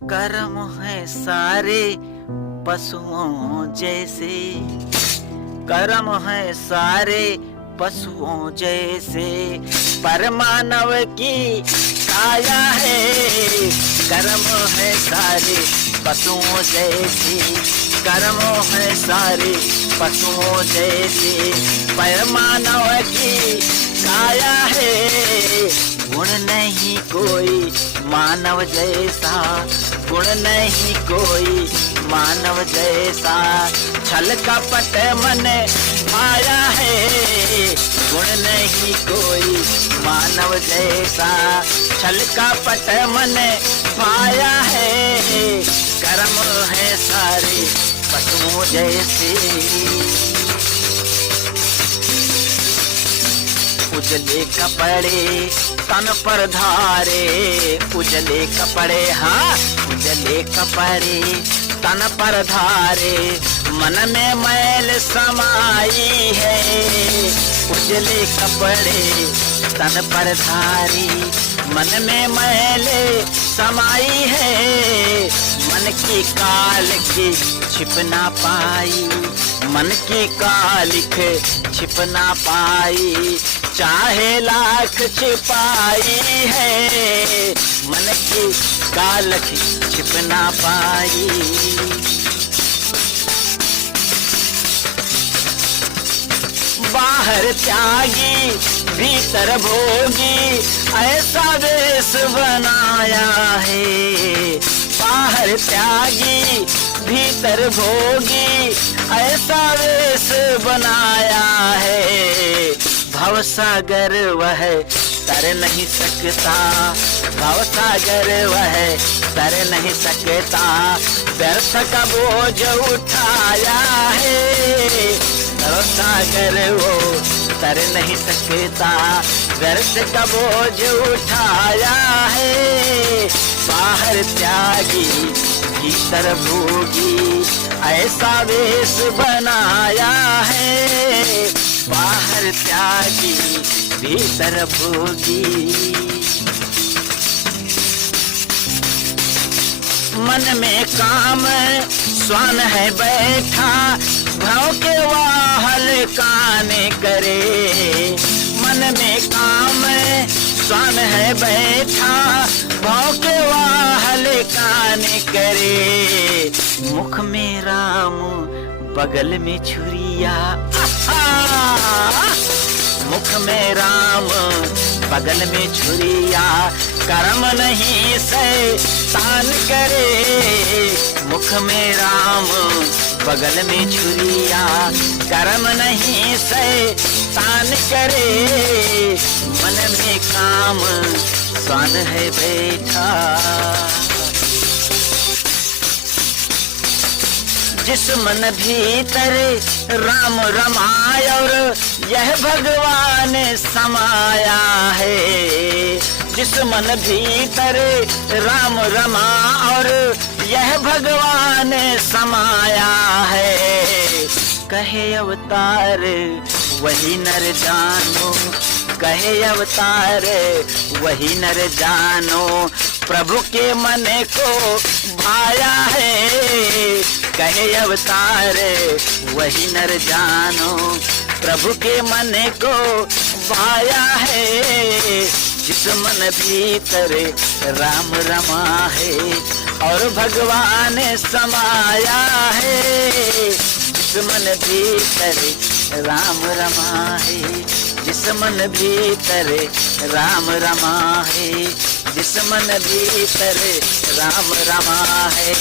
कर्म है सारे पशुओं जैसे, कर्म है सारे पशुओं जैसे, पर मानव की काया है। कर्म है सारे पशुओं जैसे, कर्म है सारे पशुओं जैसे, पर मानव की काया है। गुण नहीं कोई मानव जैसा, गुण नहीं कोई मानव जैसा, छल कपट मन माया है। गुण नहीं कोई मानव जैसा, छल कपट मन माया है। कर्म है सारे पशुओं जैसे, उजले कपड़े तन पर धारे, उजले कपड़े, हाँ उजले कपड़े तन पर धारे, मन में मैल समाई है। उजले कपड़े तन पर धारी, मन में मैल समाई है। मन की कालिख छिप ना पाई, मन की कालिख छिप ना पाई, चाहे लाख छिपाई है। मन की कालिख छिप ना पाई। बाहर त्यागी भीतर भोगी, ऐसा वेश बनाया है। बाहर त्यागी भीतर भोगी, ऐसा वेश बनाया है। भवसागर वह तर नहीं सकता, भवसागर वह तर नहीं सकता, व्यर्थ का बोझ उठाया है। भवसागर वो तर नहीं सकता, व्यर्थ का बोझ उठाया है। बाहर त्यागी भीतर भोगी, ऐसा वेश बनाया है। बाहर त्यागी भीतर भोगी, मन में काम स्वान है बैठा, भाव के वाहल काने करे। मन में काम स्वान है बैठा, भाव के वाहल काने करे। मुख में राम बगल में छुरिया, मुख में राम बगल में छुरिया, कर्म नहीं शैतान करे। मुख में राम बगल में छुरिया, कर्म नहीं शैतान करे। मन में काम स्वान है बैठा, जिस मन भीतर राम रमाया, और यह भगवान समाया है। जिस मन भीतर राम रमा, और यह भगवान समाया है। कहे अवतार वही नर जानो, कहे अवतार वही नर जानो, प्रभु के मन को भाया है। कहे अवतार वही नर जानो, प्रभु के मन को भाया है। जिस मन भीतर राम रमा है, और भगवान समाया है। जिस मन भीतर राम रमा है, जिस मन भीतर राम रमा है, जिस मन भीतर राम रमा है।